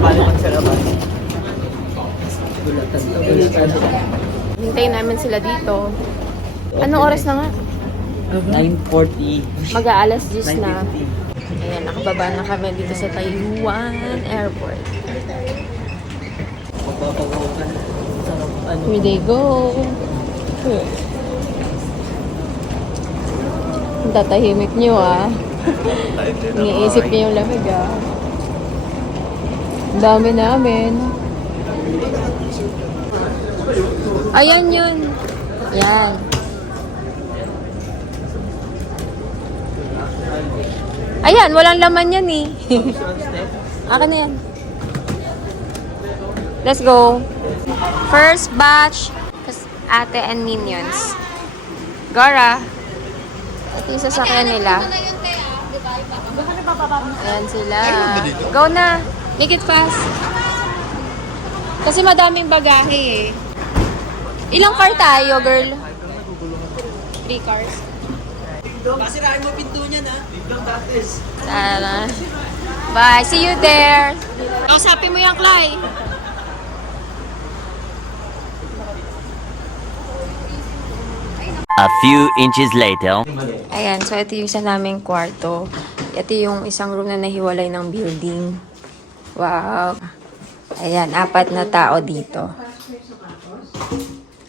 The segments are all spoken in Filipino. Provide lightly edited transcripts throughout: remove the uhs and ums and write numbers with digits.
Paano sa labas? Hintayin namin sila dito. Anong oras na nga? 9:40. Mag-aalas 10 na. 9:50. Ayan, nakababa na kami dito sa Taiwan Airport. Magpapagawa ka na. Sarap ano. Here they go. Ang tatahimik nyo Iniisip niyo yung lamig Ang dami namin. Ayan yun. Yan. Ayan, walang laman yan Akin na yan. Let's go. First batch. Ate and Minions. Gara. Ito yung sasakyan nila. Ayan sila. Go na. Make it fast. Kasi madaming bagahe Ilang car tayo, girl? 3 cars. Pasirain mo pinto niya na. Biglang datis. Sana. Bye. See you there. Kausapin mo yung Clay. A few inches later. Ayan, so ito yung isa naming kwarto. Ito yung isang room na nahiwalay ng building. Wow. Ayan, 4 na tao dito.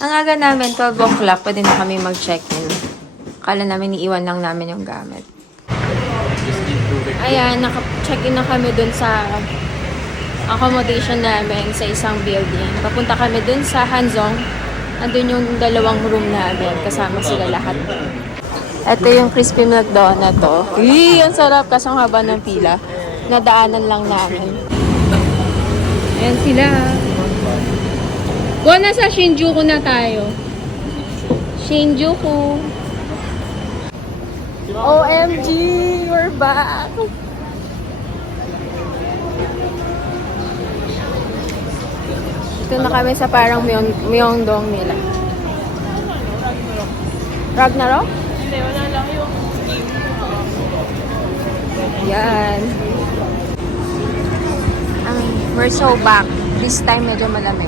Ang aga namin, 12 o'clock, pwede na kami mag-check-in. Kala namin iiwan lang namin yung gamit. Ayan, naka-check-in na kami dun sa accommodation namin sa isang building. Papunta kami dun sa Hanzhong. Andun yung 2 room namin. Kasama sila lahat. Ito yung crispy McDonald's to. Ang sarap kasi ang haba ng pila. Nadaanan lang namin. Ayan sila. Go na sa Shinjuku na tayo. Shinjuku. OMG! We're back! Ito na kami sa parang Myeongdong nila. Ragnarok? Hindi, wala lang yung game. Yan. We're so back. This time medyo malamig.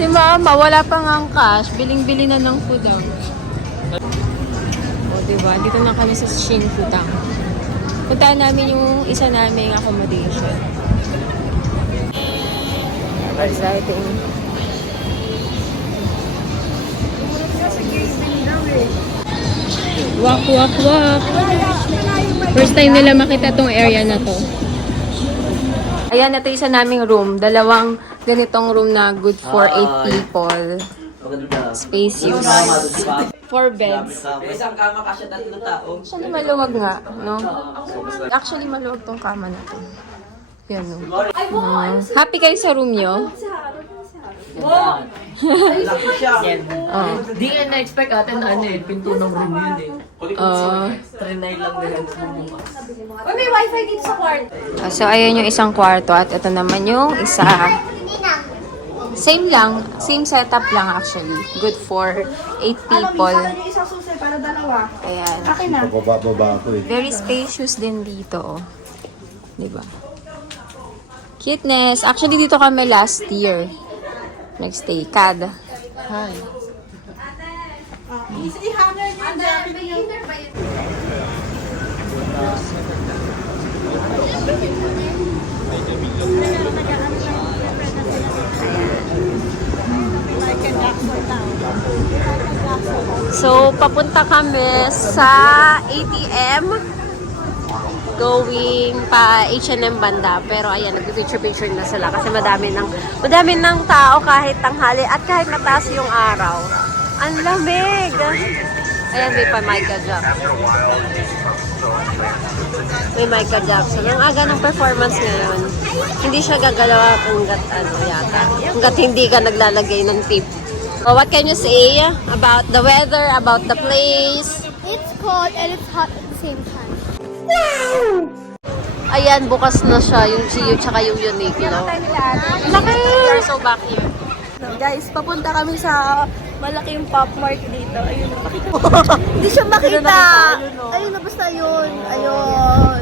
Si Mama, wala pa nga ang cash. Biling-bili na ng food O, diba? Dito na kami sa Shinputang. Puntahan namin yung isa naming accommodation. Exciting. Walk, walk, walk. First time nila makita tong area na to. Ayan, ito isa naming room. 2 ganitong room na good for 8 people. Spacious. 4 beds. Isang kama kasi 3 tao. Actually, maluwag nga, no? Actually, maluwag tong kama na to. Yan, no? Happy kayo sa room nyo? Laki siya. Di nga na-expect ate na pinto ng room yun Trinay lang nila. Uy, may wifi dito sa kwarto. So, ayan yung isang kwarto at ito naman yung isa. Same lang. Same setup lang actually. Good for 8 people. Yung isang susi para 2. Ayan. Akin na. Baba ako eh. Very spacious din dito. Diba? Cuteness. Actually, dito kami last year. Nag-stay. Kad. Hi. I-hanger niya. So, papunta kami sa ATM. Going pa H&M banda. Pero ayan, nag-picture-picture na sila kasi madami ng tao kahit tanghali at kahit mataas yung araw. Ang lamig! Ayan, may pa Michael Jackson. May Michael Jackson. Ang aga ng performance ngayon, hindi siya gagalaw hanggat hanggat hindi ka naglalagay ng tip. So, what can you say about the weather, about the place? It's cold and it's hot at the same time. Ayan, bukas na siya, yung GU tsaka yung Uniqlo. Laki! We're so back here. Guys, papunta kami sa malaking pop mart dito. Ayun, makita. Hindi siya makita. Ayun na, basta yun. Ayun.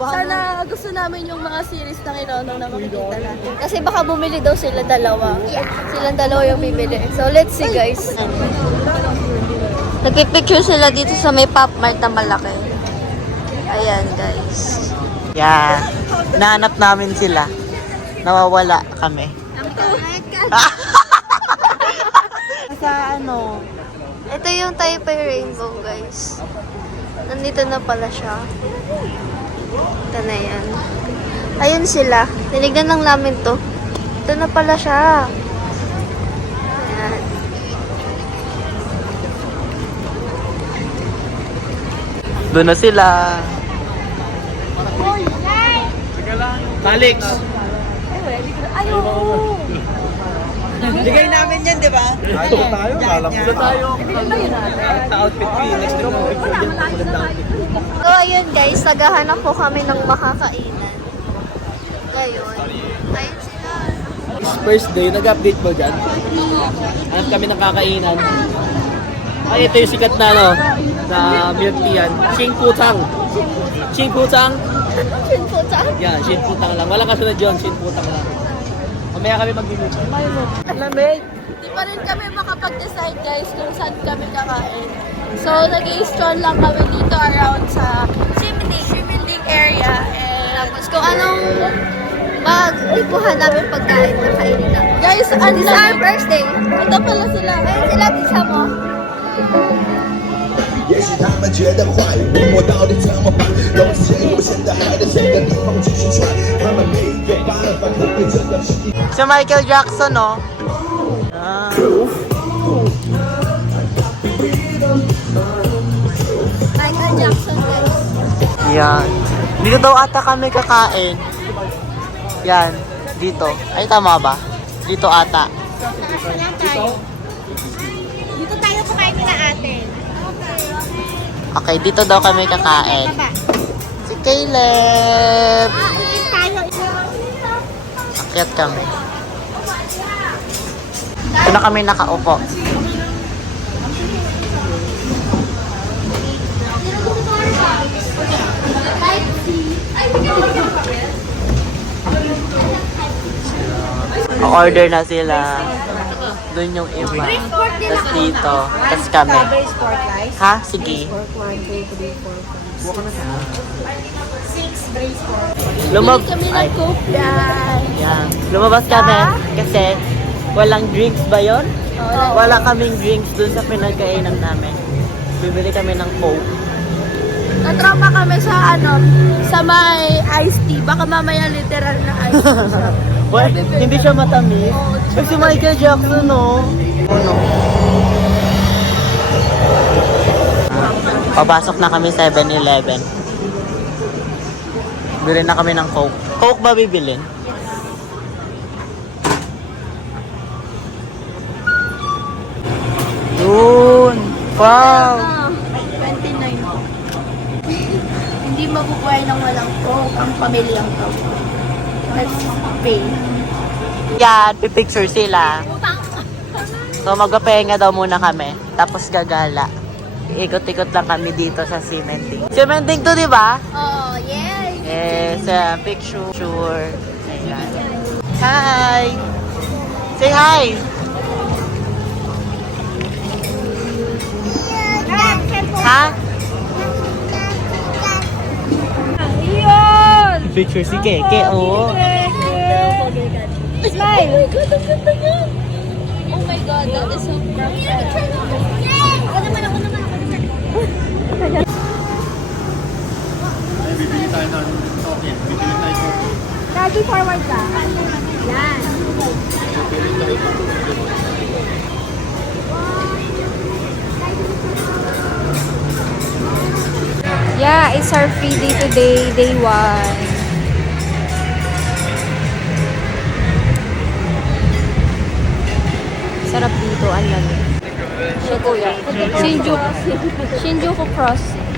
Sana gusto namin yung mga series na kinonong na makikita natin. Kasi baka bumili daw sila dalawa. Silang dalawa yung bibili. So, let's see guys. Nagpipicture sila dito sa may Pop Mart na malaki. Ayan guys. Yeah. Nahanap namin sila. Nawawala kami. Sa ano? Ito yung Taipei Rainbow guys. Nandito na pala siya. Ito na yan. Ayun sila. Tinignan lang namin to. Ito na pala siya. Ayan. Doon na sila. Alex. Bigay namin yan, di ba? Ito tayo, alam ko na tayo. Outfit ko yung next na So, ayun guys. Naghahanap po kami ng makakainan. Ngayon. Ayun sila. First day, nag-update mo dyan? Hanap kami ng kakainan. Ay, ito yung sikat na ano, na milk tea yan. Xing Putang. Xing Putang. Chinputa. Yan, Xing Putang lang. Walang kasunod yun, Xing Putang lang. Mamaya kami mag-inuto. Lamig. Di pa rin kami makapag-decide guys kung saan kami kakain. So, nag-i-stroll lang kami dito around sa Ximending area. And tapos kung anong mag-ipuhan namin pagkain na kainin namin. Guys, this is our first day. Ito pala sila. Ayun sila, bisa mo. 也许他们觉得快，问我到底怎么办？有钱有闲的还得选个地方继续赚，他们没有办法可对这个世界。 Si Michael Jackson, no? Ah. Michael Jackson guys. Yan. Dito daw ata kami kakain. Yan. Dito. Ay, tama ba? Dito ata. Dito tayo kumain na ate. Okay, dito daw kami kakain. Si Caleb. Akyat kami. Dito na kami nakaupo. Order na sila. Doon yung iba. Tapos dito. Tapos kami. Ha? Sige. Lumab Kami Ay, ng Coke yan. yeah. Lumabas kami kasi walang drinks ba yun? Wala kaming drinks dun sa pinagkainan namin. Bibili kami ng Coke. Natrapa kami sa sa may iced tea. Baka mamaya literal na iced tea siya. Well, hindi siya matamis. Ay, si Michael Jackson, no? Ano? Papasok na kami 7-Eleven. Bili na kami ng Coke. Coke ba bibilin? Yun! Wow! 29. Hindi mabubuhay ng walang Coke ang pamilyang to. Let's pay. Yan, pipicture sila. So magpapahinga daw muna kami. Tapos gagala. Ikot-ikot lang kami dito sa Ximending. Ximending to, di ba? Oh, yay! Yes, picture. Ayan. Hi! Say hi! Ha? Picture si Keke, oh. Smile! Oh my God, ang ganda niya! Oh my God, that is so perfect. Bibili tayo ng token. Bibili tayo ng token. Daddy, forward ka. Yan. Yeah, it's our free day today, day 1. Sarap dito, ang lamig. Siya kuya. Shinjuku Crossing.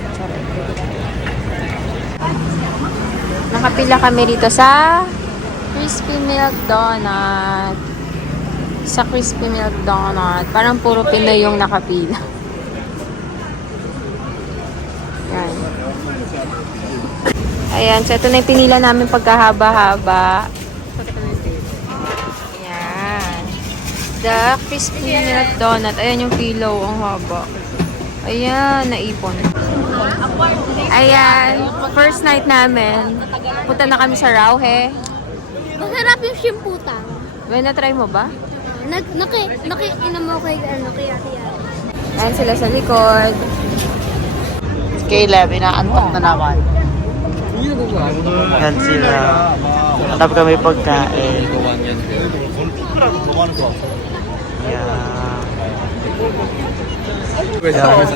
Nakapila kami dito sa Crispy Milk Donut. Sa Crispy Milk Donut. Parang puro Pinoy yung nakapila. Yan. Ayan, so ito na yung pinila namin pagkahaba-haba. Ayan. The crispy milk donut. Ayan yung pillow, ang haba. Ayan, naipon. Ayan, first night namin. Punta na kami sa Rauhe. Masarap yung shimputang. Well, na-try mo ba? Inam mo kay kaya. Ayan sila sa likod. Caleb, inaantok na naman. Yan sila. Hanap kami pagkain. Yan.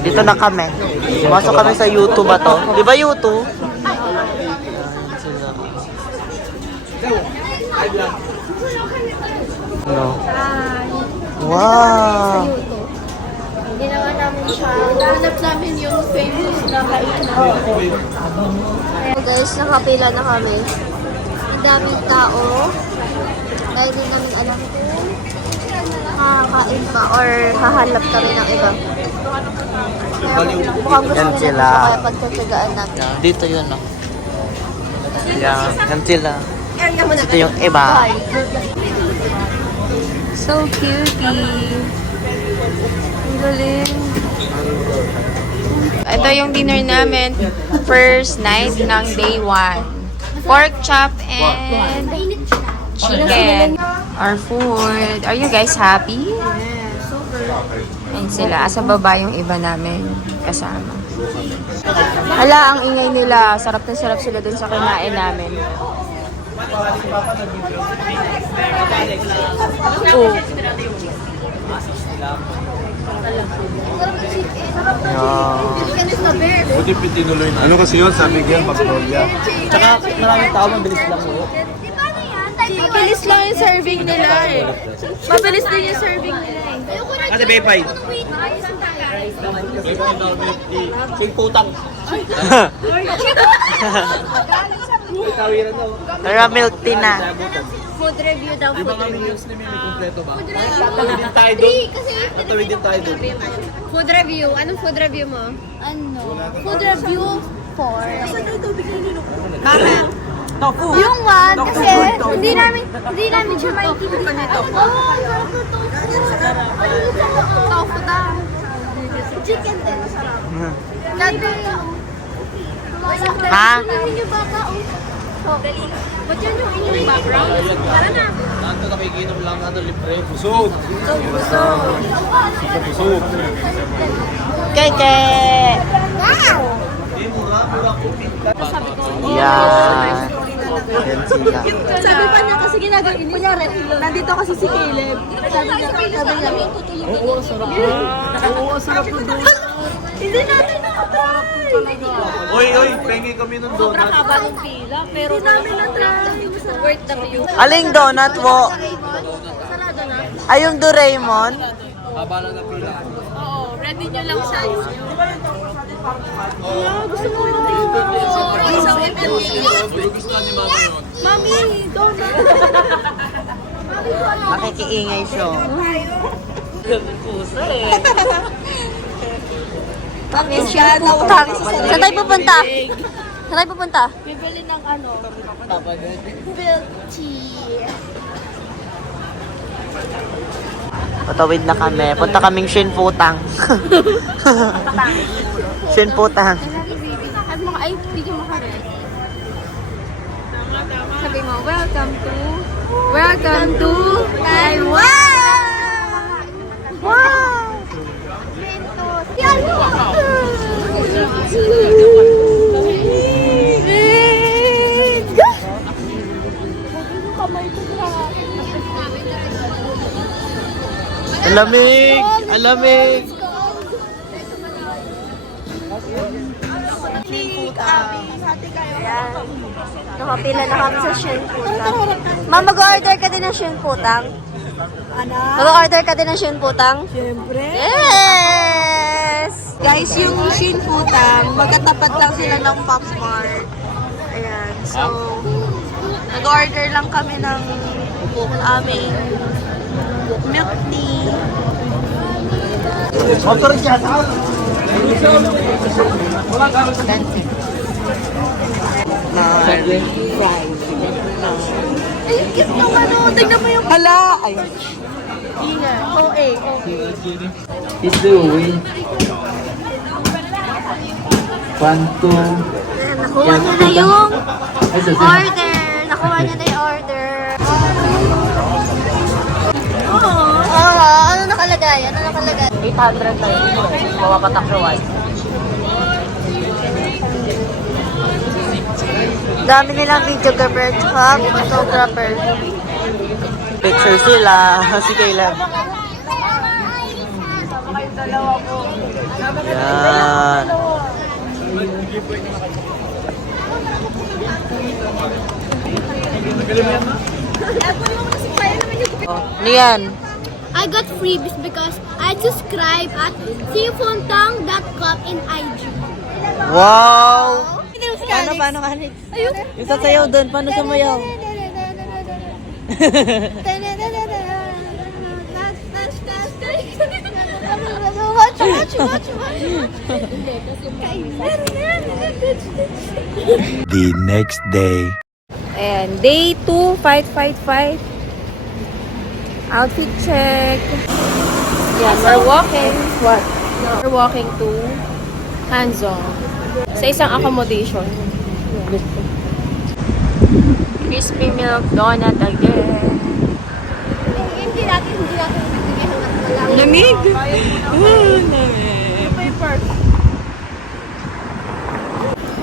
Dito na kami. Masok kami sa YouTube ba to? Di ba YouTube? Ano? Wow! Ginawa namin siya. Nahanap namin yung famous na kainan. So guys, nakapila na kami. Ang daming tao. Kaya din namin alam kung makakain pa or hahanap kami ng iba. Kaya mukhang gusto Yan nila sila. dito kaya pagtsatsagaan natin. Dito yun, no? Yan sila. Ito yung iba. So cutie. Ang galing. Ito yung dinner namin. First night ng day 1. Pork chop and chicken. Our food. Are you guys happy? Ayun sila. Asa baba yung iba namin kasama. Hala, ang ingay nila. Sarap na sarap sila dun sa kinain namin. Oh. Ano kasi yun? Sabi ko yan, Magnolia. Tsaka maraming tao, mabilis lang po. Mabilis lang yung serving nila eh. Mabilis din yung serving nila eh. Ate Bepay. Sing putang. Kawiran daw. Tara, milk tea na. Food review daw. Food review. May kompleto ba? Tatawid din tayo doon. Tatawid din tayo doon. Food review. Anong food review mo? Ano? Food review 4. Yung one, kasi hindi namin siya maintindihan. Tofu daw. Chicken din. Ha? Yung bata, oh. Ba't yun yung inyong background? Tara na. Nanto nakikinom lang ano libre. Busog. Busog. Keke! Yan. Yan sila. Sabi pa niya kasi ginagawin niya. Kunyari, nandito kasi si Caleb. Sabi niya, oo, sarap na. Oo, sarap na doon. Hindi natin nakatry. Oy, pengi kami nung donut. Sobrang haba ng pila, pero hindi namin na-try. Worth the view. Aling donut wo? Sarado na? Ay, yung Doraemon? Haba lang ng pila. Oo, ready nyo lang siya. Gusto mo isang Gusto ni mama yun. Mami, donut. Makikiingay siya. Saan tayo pupunta? Saan tayo pupunta? Bibili ng ano? Milk tea. Patawid na kami. Punta kaming Shinputang. Shinputang. Ay, bigyan mo ka rin. Sabi mo, welcome to Taiwan! Wow! Yan mo! Alamig! Alamig! Ayan. Nakapila na kami sa Shinputang. Ma'am, mag-order ka din ng Shinputang? Ano? Mag-order ka din ng Shinputang? Siyempre. Yes! Guys, yung Shinputang, magkatapat lang sila ng Fox Mart. Ayan. So, nag-order lang kami ng aming milk tea. Ay, cute naman oh. Tignan mo yung Hala! Ay, Inga. OA. It's the way. Panto. Nakuha niya na yung order. Nakuha niya na yung order. Ano nakalagay? Ano nakalagay? 800 tayo. Mawapatak siya white. Dami nilang videographer at photographer. Picture sila. Si Caleb. Yan. Ano yan? I got freebies because I subscribe at sifontang.com in IG. Wow! Paano ka? Ayun. Yung sasayaw doon, paano sumayaw? Watch. The next day. And day 2, 555. Outfit check. Yan, we're walking. What? We're walking to Hanzong. Sa isang accommodation. Crispy milk donut again. Hindi natin Lamig!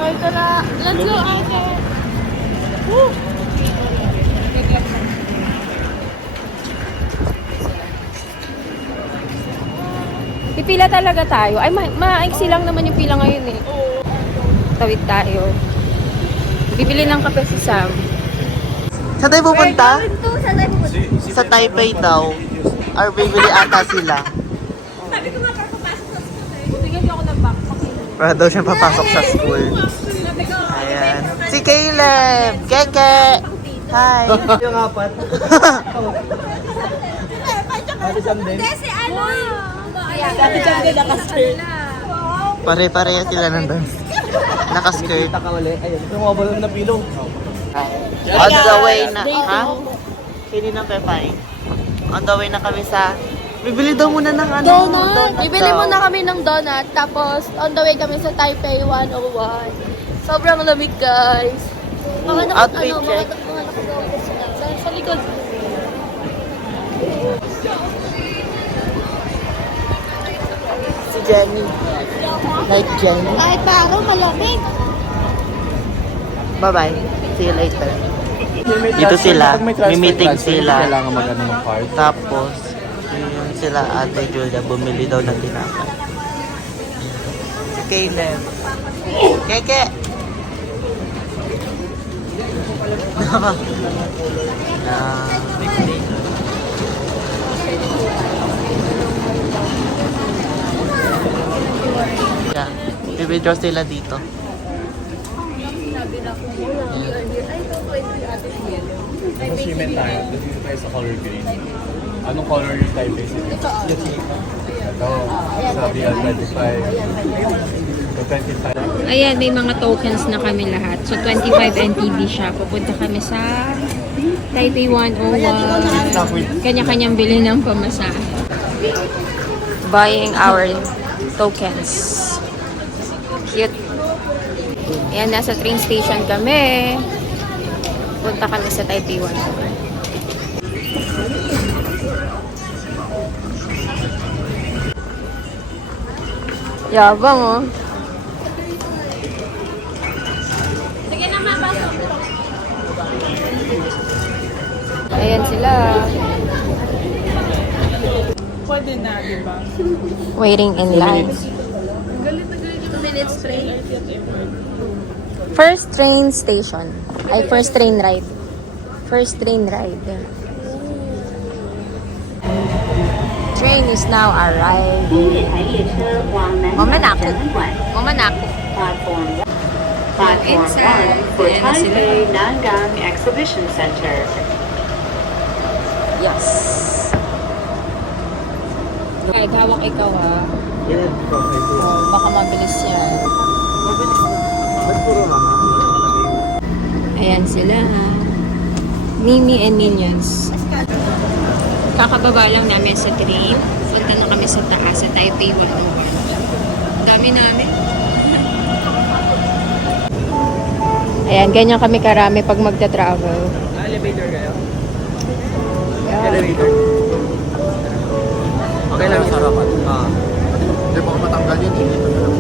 Ay, tara. Let's go, Ate. Pipila talaga tayo. Ay, maiksi lang naman yung pila ngayon eh. Tawid tayo. Bibili ng kape si Sam. Saan tayo pupunta? Saan tayo pupunta? Sa Taipei daw. Or bibili ata sila. Para daw siya papasok sa school. Ayan. Si Caleb! Keke! Hi! Yung apat. Kasi ano? Pare-pareha sila nandun. Nakaskirt. Kita ka uli. Ayun, tumabal na pilong. On the way na... Ha? Pili ng Pepay. On the way na kami sa... Bibili daw muna ng ano. Donut. Bibili daw. muna kami ng donut. Tapos, on the way kami sa Taipei 101. Sobrang lamig, guys. Outfit check. Mga nakagawa sila. Sa likod. Si Jenny. Like Jenny. Kahit paro, malamig. Bye-bye. See you later. Dito sila. May meeting sila. Kailangan mag-ano ng card. Tapos, yun sila Ate Julia, bumili daw ng tinapay. Si Caleb. Keke! Yeah, bibidyo sila dito. Sa cement tayo. Dito tayo sa color green. Anong color yung type is? Ito. Sabi ang 25. So 25. Ayan, may mga tokens na kami lahat. So, 25 NTD siya. Pupunta kami sa Taipei 101. Kanya-kanyang bili ng pamasahe. Buying our tokens. Cute. Ayan, nasa train station kami. Punta kami sa Taipei 101. Yabang oh. Sige na, mapasok. Ayan sila. Pwede na, di ba? Waiting in line. Minutes straight. First train station. Ay, first train ride. First train ride. Train is now arriving. Mamanako. Mamanako. Inside. For Taipei Nangang Exhibition Center. Yes. Kahit hawak ikaw ha. Baka mabilis yan. Ayan sila. Mimi and Minions. Kakababa lang namin sa train. Punta na kami sa taas sa Taipei 101. Dami namin. Ayan, ganyan kami karami pag magta-travel. Elevator kayo? Yeah. Elevator. Okay lang sa harapan. Hindi baka matanggal yun, hindi pa lang.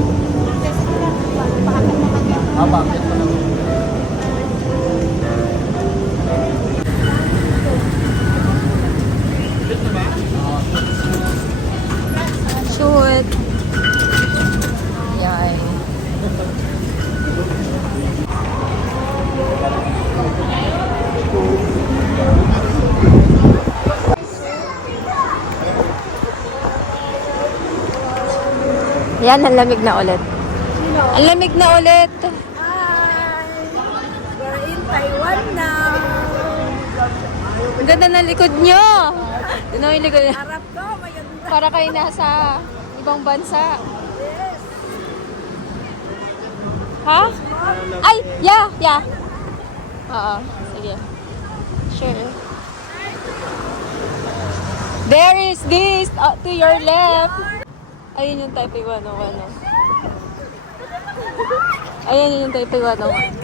Bakit pa lang? Shoot. Yan. Yan, ang lamig na ulit. Ang lamig na ulit. We're in Taiwan now. Ang ganda ng likod nyo. Ano yung likod? Harap ko, maganda. Para kayo nasa ibang bansa. Ha? Ay, yeah. Oo, sige. Sure. There is this to your left. Ayun yung Taipei 101. Ayun yung Taipei 101.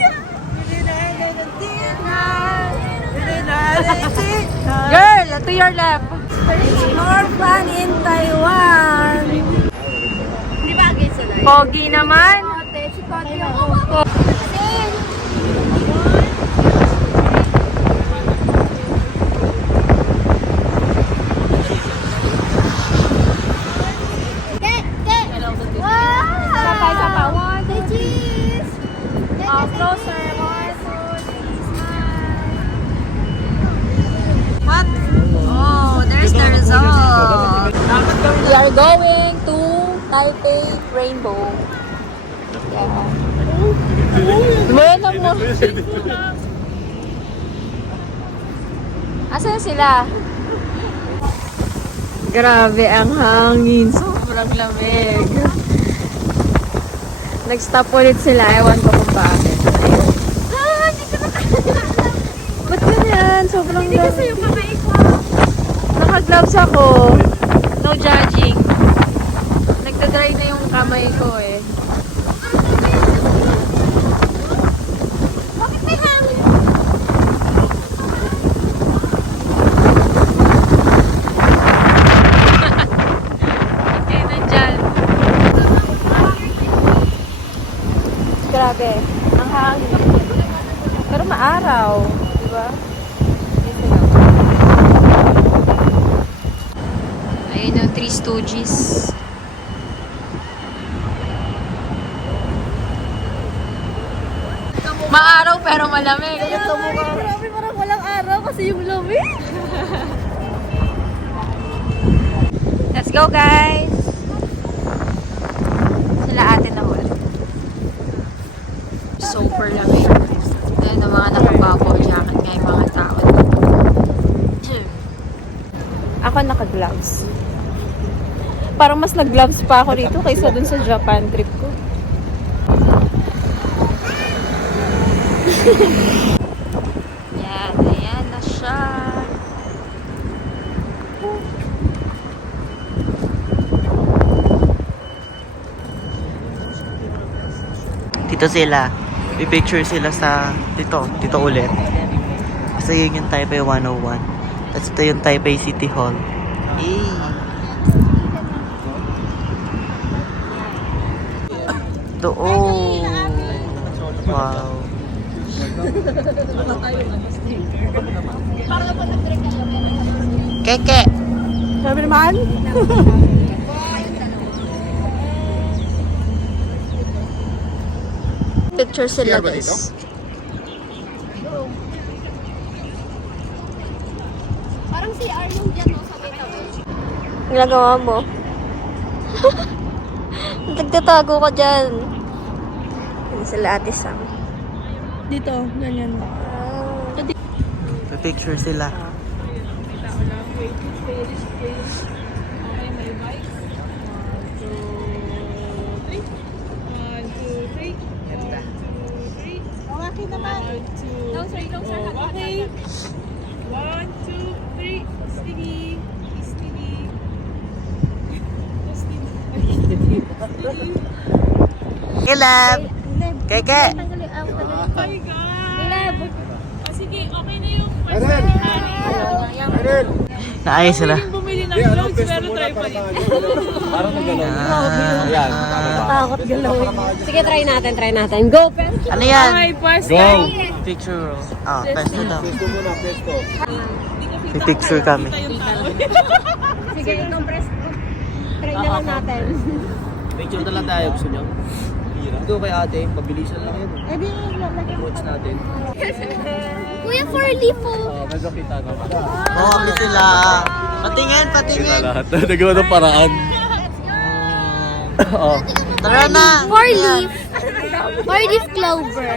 Girl, to your left. It's more fun in Taiwan. Di ba agad sa live? Pogi naman. What? Oh, there's the result. We are going to Taipei Rainbow. Yeah. Bueno mo. Asan sila? Grabe ang hangin. Sobrang lamig. Nag-stop ulit sila. Ewan ko kung bakit. Ba't ganyan? Sobrang lamig. Naka-gloves ako. No judging. Nagdadry na yung kamay ko eh. Okay, nandyan. Grabe. Ang hangin. Pero maaraw. Diba? Ayun o, Three Stooges. Maaraw pero malamig. Grabe, parang walang araw kasi yung lamig. Let's go, guys! Sila ate na wala. Super lamig. Ayun ang mga nakababaw jacket nga yung mga tao dito. Ako naka-gloves. Parang mas nag-gloves pa ako dito kaysa dun sa Japan trip ko. Yan, ayan na siya. Dito sila. Pipicture sila sa dito ulit. Kasi yun yung Taipei 101. Tapos ito yung Taipei City Hall. Doon. Wow. Keke. Sabi naman? Picture sila, guys. Parang si Arnold dyan, no? Sa may tabi. Ginagawa mo? Nagtatago ka dyan. Yan sila ate Sam. Dito, ganyan. Pipicture sila. Okay naman. Okay. 1, 2, 3. Stevie. Stevie. Ilab! Keke! Oh my God. Sige, okay na yung first Naayos sila. bumili ng vlogs, pero try pa rin. Parang nagalaw. Ayan. Takot galawin. Sige, try natin. Go, Pens. Ano yan? Okay, first Go! time. Picture roll. Ah, pencil daw. Pesto muna, pesto. May picture kami. Sige, itong press. Try na lang natin. Picture na lang tayo, gusto nyo? Ito kay ate, pabilisan lang yun. Eh, di, lalagyan mo. Watch natin. Kuya, for leaf po. Medyo kita naman. Oo, kami sila. Patingin, Kita patingin. lahat. Nagawa ng paraan. Oo. Tara na. For leaf. For leaf clover.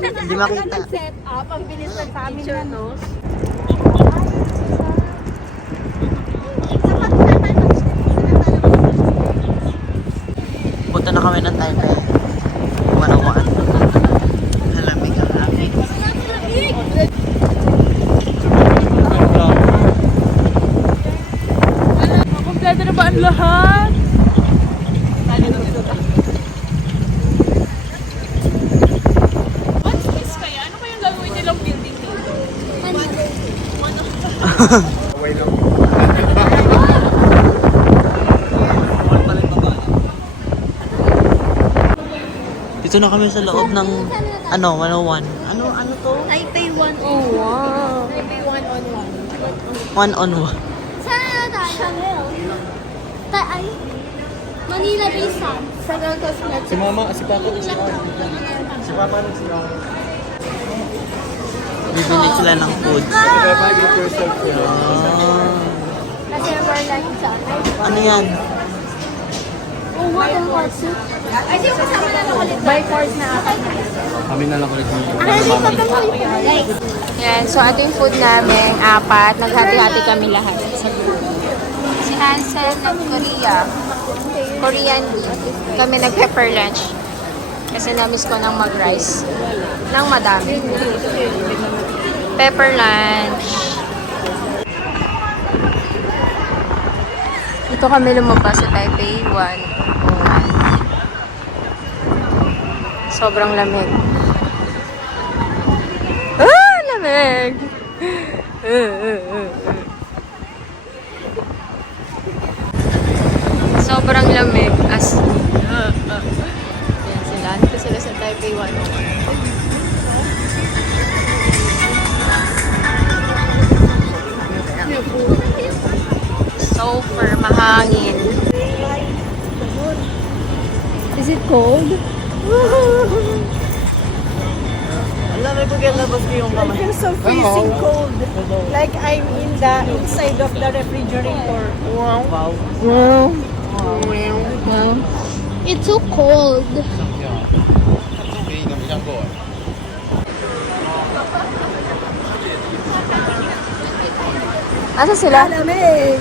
Hindi makita. Set up, ang bilis lang sa amin na, no? Punta na kami ng Taipei. 101. Halamig ang lamig. Kompleto na ba ang lahat? What's this kaya? Ano kayang gagawin nilang building dito? Away lang. Dito na kami sa loob ng 101. Ano to? Taipei 101. Taipei 101. 101. Saan na tayo? Ay, Manila Basin. Sagal Cosmetics. Si mama, si papa, si mama. Si papa nung si mama. Bibili sila ng food. Kaya pa group yourself ko. Kasi we're like sa Ano yan? Oh, what and what? Ay, di kasama na lang ulit. By force na ako. Kami na lang ulit ng Guys. Yan, so ito yung food namin, 4. Naghati-hati kami lahat sa group. Si Hansel nag-Korea. Korean beef. Kami nag-pepper lunch. Kasi na-miss ko ng mag-rice. Nang madami. Pepper lunch. Ito kami lumabas sa Taipei 101. Sobrang lamig. Ah, lamig! Sobrang lamig. As yan sila. Dito sila sa Taipei 101. Super mahangin. Is it cold? Alam mo, pagkalabas ko yung kamay. I feel so freezing cold. Like I'm in the inside of the refrigerator. Wow. Wow. It's so cold. Asa sila? Lamig.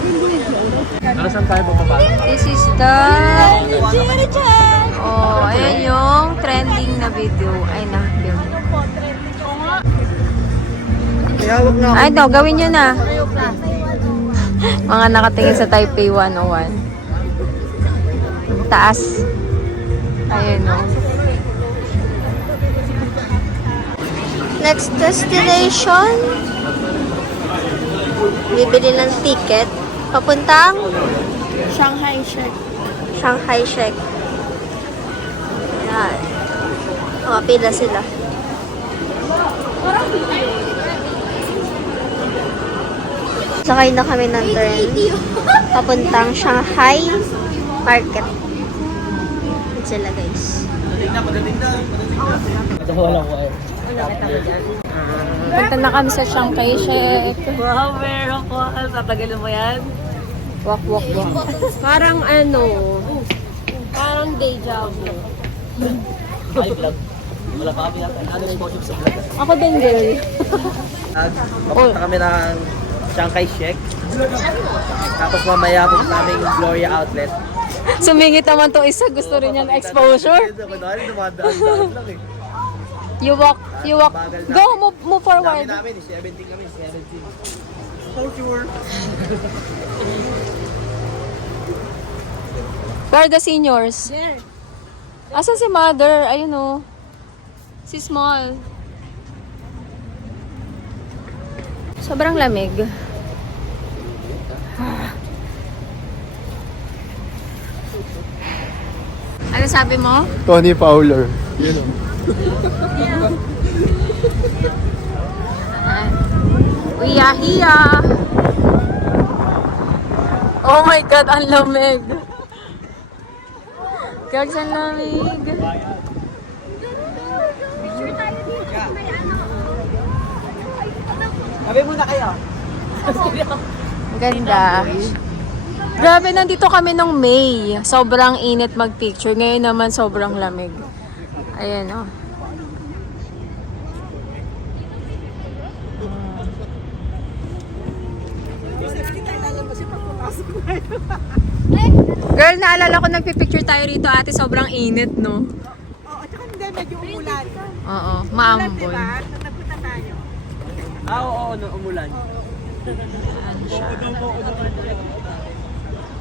Pero saan tayo bumaba? This is the... Oh, ayan yung trending na video. Ay, na. Kayawag na Ay, ito. Gawin nyo na. Mga nakatingin sa Taipei 101. Taas. Ayun, o. Next destination. Bibili ng ticket. Papuntang Shanghai Shek. Shanghai Shek. Yan. Pila sila. Sakay na kami ng train. Papuntang Shanghai Market. Yan sila, guys. Wala ko eh. Punta na kami sa Shanghai Shek. Wow, meron ko. Tatagalin mo yan? Walk, walk, walk. Parang ano, parang deja vu. Ay, vlog. Wala pa kami ano sponsor sa vlog. Ako din, girl. Papunta kami ng Shanghai Shek. Tapos mamaya pupunta namin Gloria Outlet. Sumingit naman to isa. Gusto rin niyang exposure. Kunwari dumadaan lang eh. You walk. Go, move forward. namin, 17 kami, 17. Where are the seniors? There. Asan si mother? Ayun o. Si small. Sobrang lamig. Ano sabi mo? Tony Fowler. Uya hiya. Oh my God, ang lamig. Guys, ang lamig. Sabi muna kayo. Ganda. Grabe, nandito kami nung May. Sobrang init mag-picture. Ngayon naman sobrang lamig. Ayan o. Girl, naalala ko nagpipicture tayo rito ate. Sobrang init, no? Oo, at saka hindi, medyo umulan. Oo, Umulan, maambon. diba? Nung nagpunta tayo. Oo, umulan.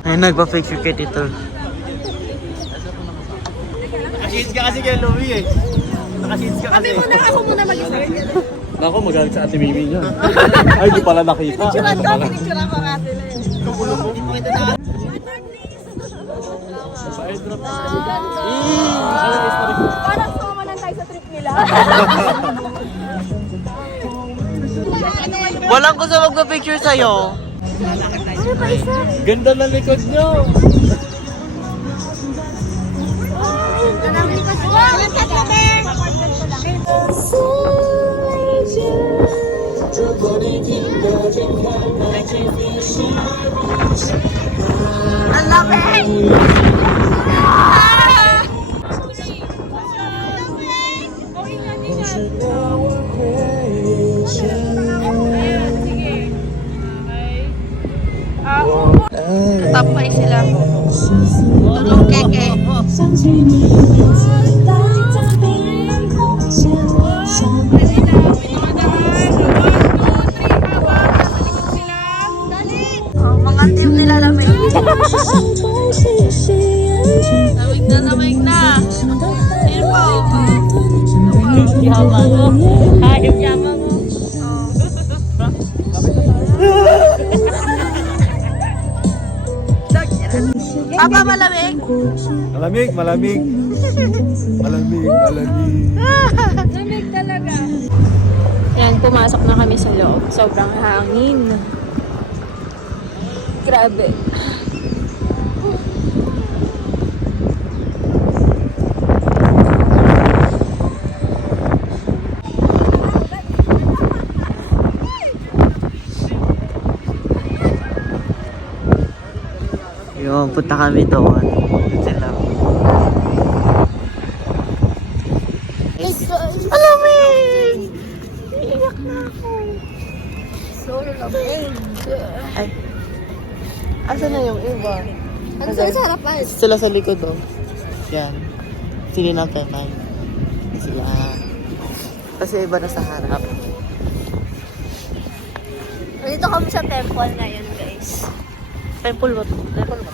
Ay, nagpa-picture kay Tito. Nakashades ka kasi kay Louie eh. Nakashades ka kasi. Ako muna mag-isa. Naku, magalit sa ate Mimi niya. Ay, di pala nakita. Pinicturean ko, pinicturean ko nga sila eh. Hindi mo kita na. Parang sumaman tayo sa trip nila. Walang gusto magpa-picture sa'yo. Ganda ng likod niyo. Ang lamig! Tapay sila. Tulong keke. Oh, mga team nila lamig. Lamig na. Sino po? Yama mo. Hayop yama mo. Papa, malamig? Malamig, malamig. Malamig, malamig. Lamig talaga. Yan, pumasok na kami sa loob. Sobrang hangin. Grabe. Yun, punta kami doon. Yun sila. Alamig! Iiyak na ako. So lamig. Ay. Asa na yung iba? Ano sa harapan? Sila sa likod oh. Yan. Sige na tetay. Sila. Kasi iba na sa harap. Dito kami sa temple ngayon, guys. Temple ba? Temple ba?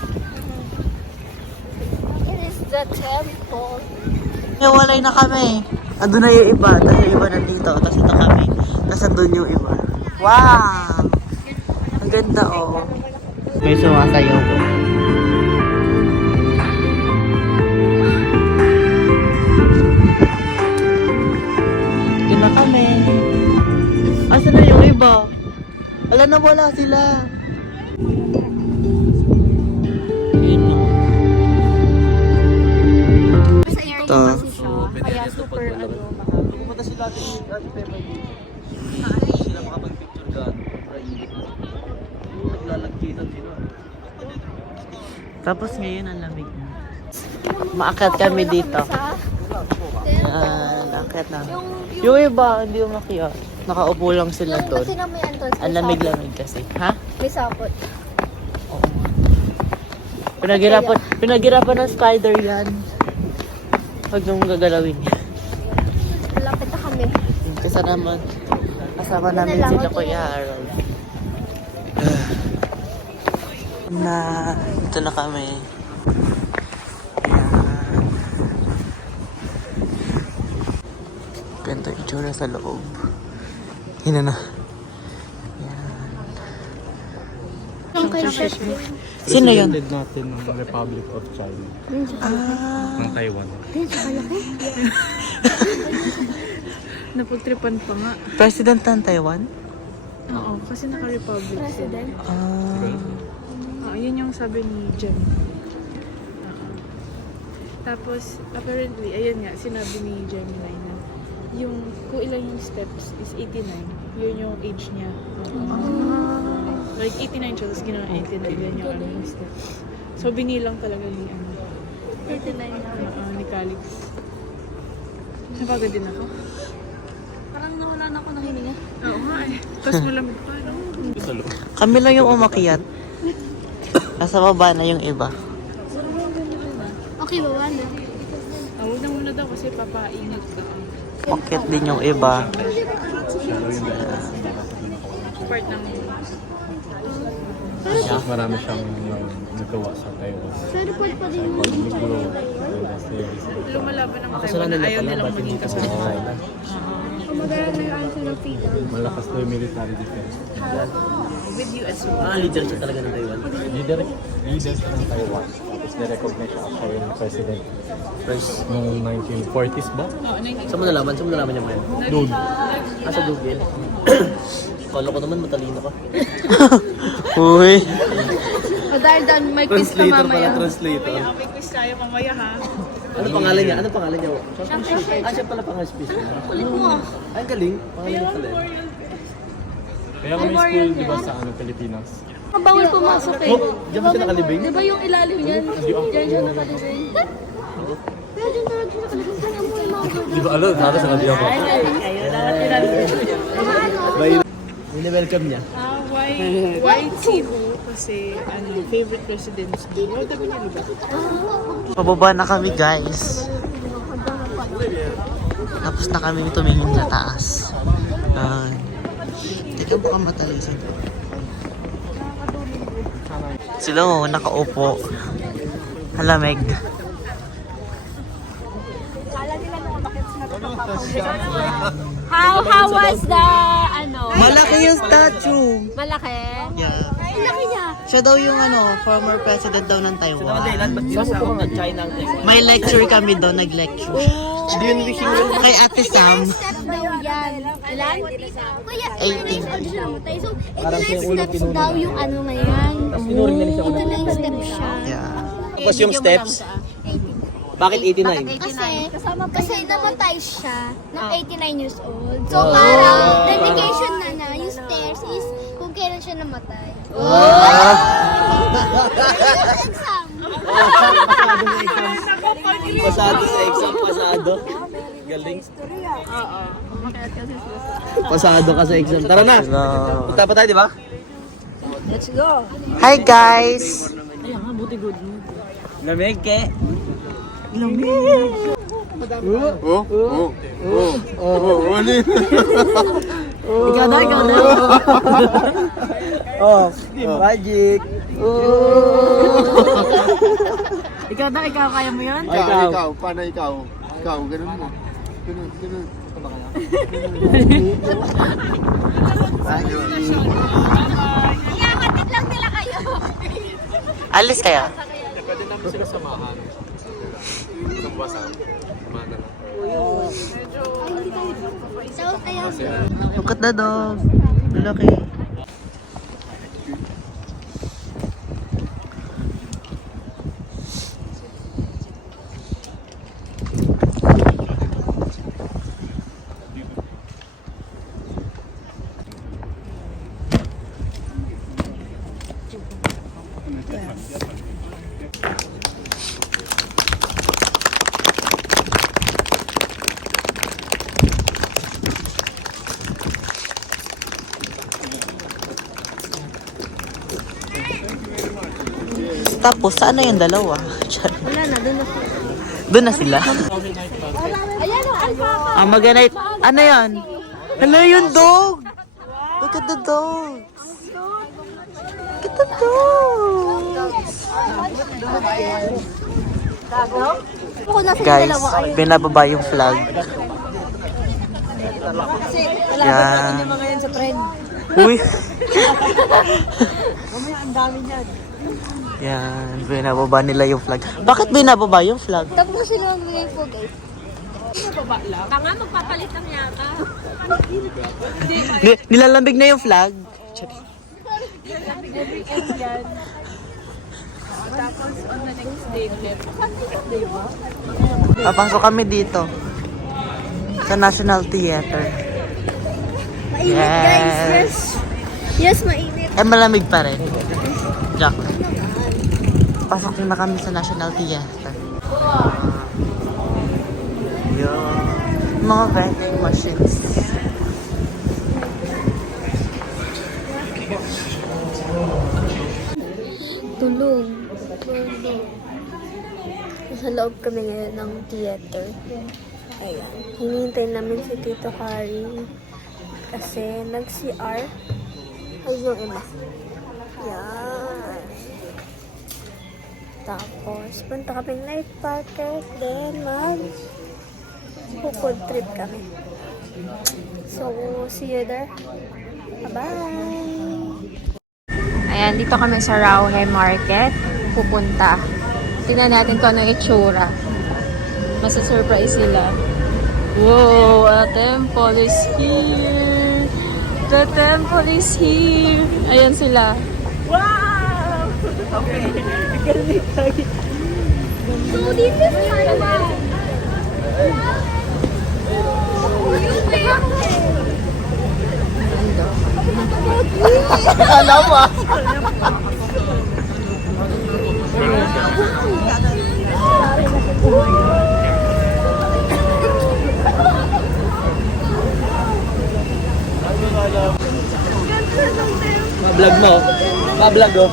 It is the temple. Walay na kami. Andun na yung iba. Tapos yung iba nandito. Tapos ito kami. Tapos andun yung iba. Wow! Ang ganda oh. May sumasayaw ko. Yun na kami. Asa na yung iba? Ala na wala sila. Yun no. Sa area Ito. kasi siya. Kaya super ano. Pumunta sila dito. Hindi sila makapag-picture dyan. Naglalagkitan sila. Tapos ngayon ang lamig na. Maakyat kami dito. Yan, akyat na. Yung iba, hindi umakyat. Nakaupo lang sila Yung doon. kasi na may entrance. Ang lamig-lamig kasi. Ha? May sapot. Oo. Pinaghirapan ng spider yan. Huwag nung gagalawin niya. Lapit ako. Asa naman? Kasama namin sila Kuya Harold. Ito na kami. Ganito yung itsura sa loob. Hina na. Sino yun? President natin ng Republic of China. Ng Taiwan. Napagtripan pa nga. President ng Taiwan? Oo, kasi naka-republic sila. Yun yung sabi ni Jem. Tapos, apparently, ayun nga, sinabi ni Gemini na yung kung ilan yung steps is 89. Yun yung age niya. Like 89 siya, tapos ginawa 89 yan yung steps. So, binilang talaga ni 89 ni Calix. Napagod din ako. Parang nawala na ako ng hininga. Oo nga eh. Tapos malamig pa, no? Kami lang yung umakyat. Nasa baba na yung iba. Okay, baba na. Huwag na muna daw kasi papainit ka. Umakyat din yung iba. Part ng Marami siyang nagawa sa Taiwan. Pero pwede pa din Economic growth. lumalaban ng Taiwan na ayaw nilang maging kasama. maganda na yung answer ng FIDA. Malakas na yung military defense. With US. Leader siya talaga ng Taiwan. Leader siya ng Taiwan. Tapos na-recognize siya yung president. Noong 1940s ba? Saan mo nalaman? Saan mo nalaman niya man? Doon. Sa Google. Kala ko naman matalino ka. Uy. O dahil doon, may quiz ka mamaya. Translator. May quiz tayo mamaya ha. Ano pangalan niya? Ano pangalan niya? Siya pala pangalan space. Kulit mo ah. Ay, ang galing. Pangalan niya pala. Kaya may school, di ba, sa Pilipinas? Bawal pumasok eh. Diyan ba siya nakalibing? Di ba yung ilalim niyan? Diyan siya nakalibing. Pero dyan talaga siya nakalibing. Kaya mo yung mga girl. Di ba, alam, nasa sa kanya ako. Welcome niya. Why Cebu? Kasi favorite residence niya. Yung tabi niya, diba? Pababa na kami, guys. Tapos na kami tumingin sa taas. Teka, baka matalisan. Sila nakaupo. Halamig. How was the, Malaki yung statue. Malaki? Yeah. Laki niya. Siya daw yung former president daw ng Taiwan. Ba't di ba sa ako ng China ang Taiwan? May lecture kami daw, nag-lecture. Hindi yun wishing room. Kay Ate Sam. Step daw yan. Ilan? Kuya, 18. So, 89 steps daw yung na yan. Tinuring na niya siya. Ito na yung step siya. Yeah. Tapos yung steps. Bakit 89? Kasi namatay siya ng 89 years old. So parang dedication na yung stairs is kung kailan siya namatay. Exam. Pasado sa exam, pasado. Galing. Pasado ka sa exam. Tara na. Punta pa tayo, di ba? Hi, guys! Lamig ke. Ikaw na. Magic! Ikaw, kaya mo yun? Ikaw, paano ikaw? Ikaw, ganun mo. Ganun. Iyamatid lang nila kayo. Alis kaya? Pwede namin sila samahan. Isang basa. Samahan na lang. So, ayun. Look at the dog. Malaki. Tapos, saan na yung dalawa? Wala na, doon na. Doon na sila? Ayan o, alpha. Mag-night. Ano yan? Hello, yung dog! Look at the dogs! Look at the dogs! Guys, binababa yung flag. Yan. Uy! Yan, binababa nila yung flag. Bakit binababa yung flag? Tapos sila magbigay po, guys. Tanga, magpapalit lang yata. Nilalambig na yung flag. Tapos on the next day ulit. Papasok kami dito. Sa National Theater. Mainit, guys. Yes, mainit. Eh, malamig pa rin. Jack. Pasok na kami sa National Theater. Yun. Mga vending machines. Tulong. Nasa loob kami ngayon ng theater. Ayan. Hinihintay namin si Tito Harry. Kasi nag-CR. Ay, yung iba. Yan. Tapos, punta kami night market. Then, food trip kami. So, see you there. Bye-bye! Ayan, dito kami sa Rauhe Market. Pupunta. Tingnan natin kung ano yung itsura. Masa-surprise sila. Wow! A temple is here! The temple is here! Ayan sila. So, this is Taiwan. Ano ba? Ma-vlog mo. Ma-vlog oh.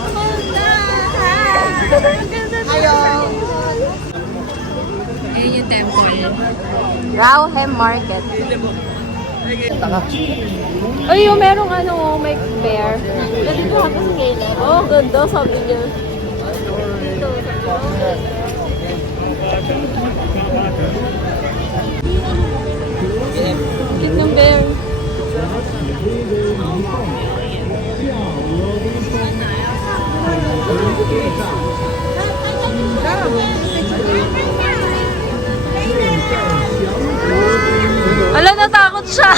Ayan yung temple. Rauhe Market. Ay, yung merong may bear. Ganito ako sa kailan. Oh, ganda, sabi niya. Cute ng bear. Ala, natakot siya.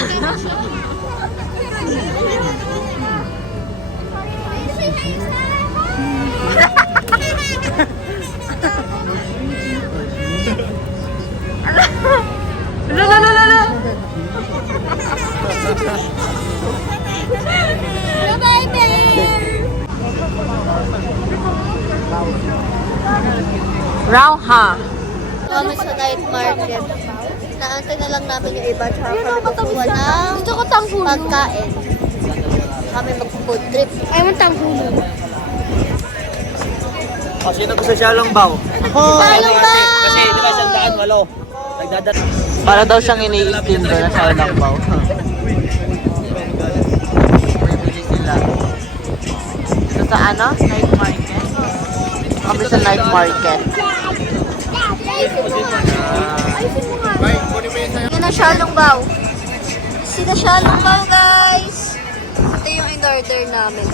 Bye-bye, bear! Rauha. Kami sa night market. Naantay na lang namin yung iba tsaka kami kukuha ng pagkain. Kami mag-food trip. Ay, man tanghulo. Oh, sino gusto siya lang baw? Shalong Bao! Kasi di ba 108? Nagdadat. Para daw siyang ini-steam doon na sa Langbaw. Bibili sila. Ito sa ano? Night market? Kami sa night market. Yan na Shalong Bao. Sina Shalong Bao, guys. Ito yung in-order namin.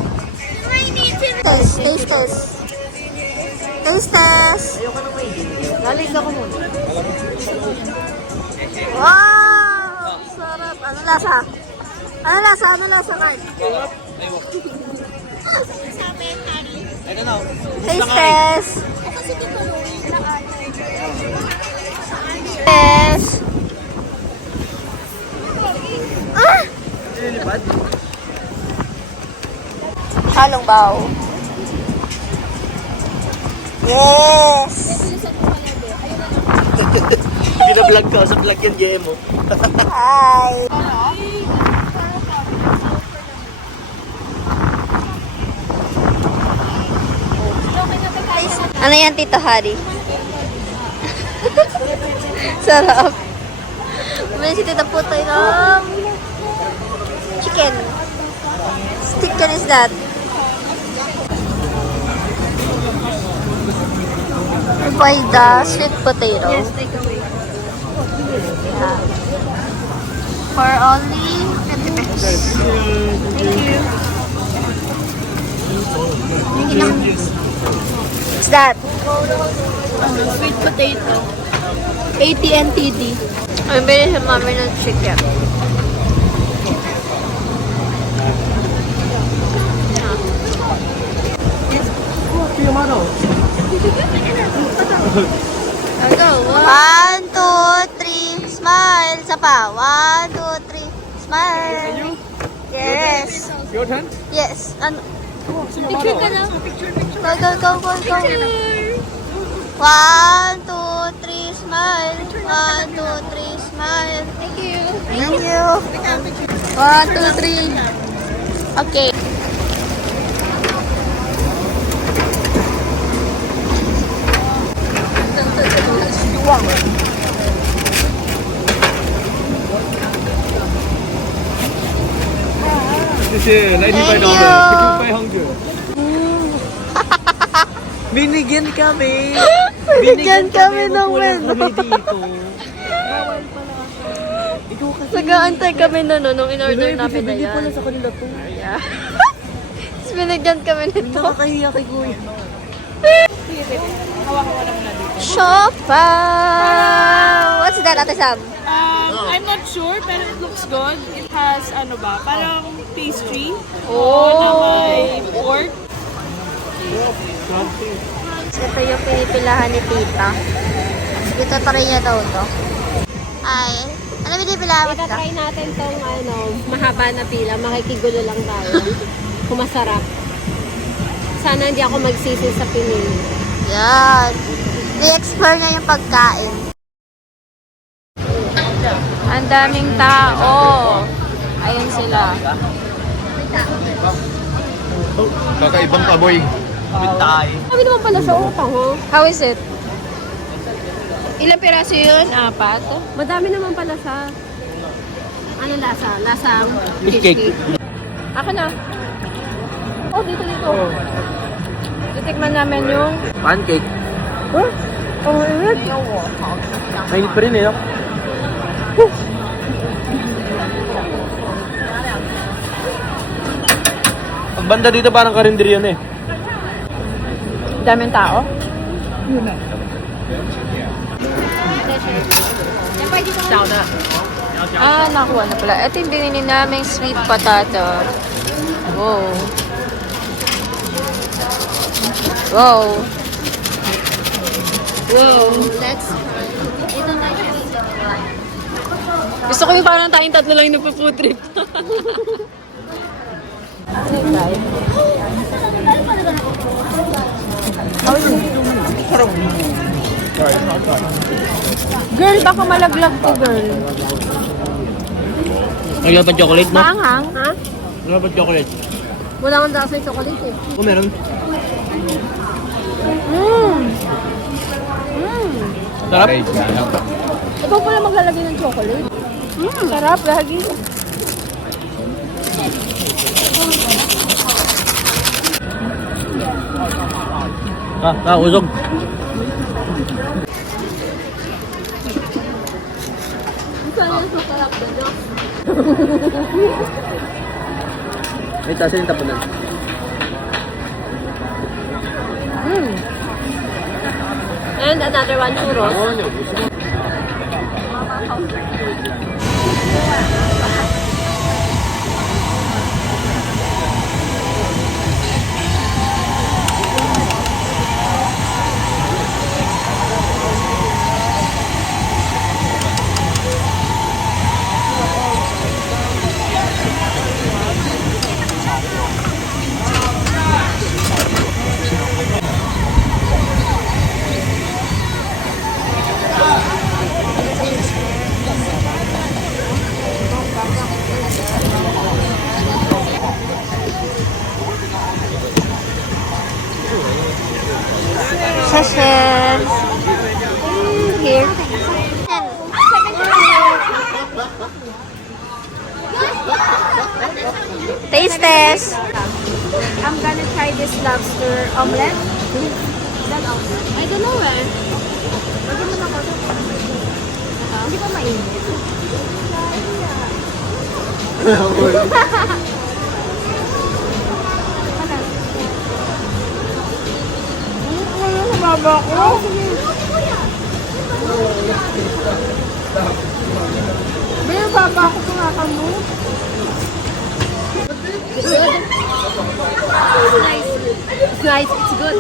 Taste, taste, taste. Taste test. Nalis ako muna. Wow! Sarap. Ano lasa? Ano lasa? Ano lasa, Mark? Taste test. Test. Ah! Shalong Bao. Yes! Bina-vlog ka. Sa vlog yan, GM mo. Hi! Ano yan, Tito Hari? Sarap. Bumili si Tita Putoy ng chicken. Chicken is that? You buy the sweet potato. Yes, take away. Yeah. For only 50 pesos. Thank you. What's that? Sweet potato. 80 NTD. Ang bilhin sa mami ng chicken. Go. 1, 2, 3, smile. Isa pa. 1, 2, 3, smile. Yes. Your turn? Yes. Ano? Picture ka na. Go. 1, 2, 3, smile. 1, 2, 3, smile. Thank you. Thank you. 1, 2, 3. Okay. This is $95. Thank you. 500. Binigyan kami. Binigyan kami ng menu. Kami dito. Nag-aantay kami na nung in-order namin na Hindi yan. pala sa kanila to. Tapos binigyan kami nito. Nakakahiya kay Kuya. Shopa! What's that, Ate Sam? I'm not sure, pero it looks good. It has, ano ba, parang pastry. Oh. Na may pork. Ito yung pinipilahan ni Tita. Dito pa rin niya daw to. Ay, ano pinipilahan ka? Try natin tong mahaba na pila. Makikigulo lang tayo. Kung masarap. Sana hindi ako magsisi sa pinili. Yan. I-explore niya yung pagkain. Ang daming tao. Ayun sila. Kakaibang kaboy. Sabi naman pala sa utang, ha? How is it? Ilang piraso yun? 4? Madami naman pala sa... Ano lasa? Lasang fish cake. Ako na. Oh, dito. Titikman namin yung... Pancake. Huh? Oh, init. Mainit pa rin eh. Pagbanda dito parang karinderya na eh. Daming tao. Nakuha na pala. Ito yung binili namin sweet potato. Wow. Wow. That's ito na siya. Gusto ko yung parang tayong tatlo lang yung nagpo-food trip. Girl, baka malaglag to, girl. Wala pa chocolate, no? Maanghang, ha? Wala pa chocolate. Wala kang dasa yung chocolate, eh. Oh, meron. Sarap. Ikaw pala maglalagay ng chocolate. Sarap, lagi. Usog. Saan yung sukarap na dyan? May tasin yung tapunan. And another one, churros. Sessions. Here. Taste test. I'm gonna try this lobster omelette. I don't know eh. Hindi pa mainit. Baba ko. May baba ko kumaka mo. It's nice. It's nice. It's good.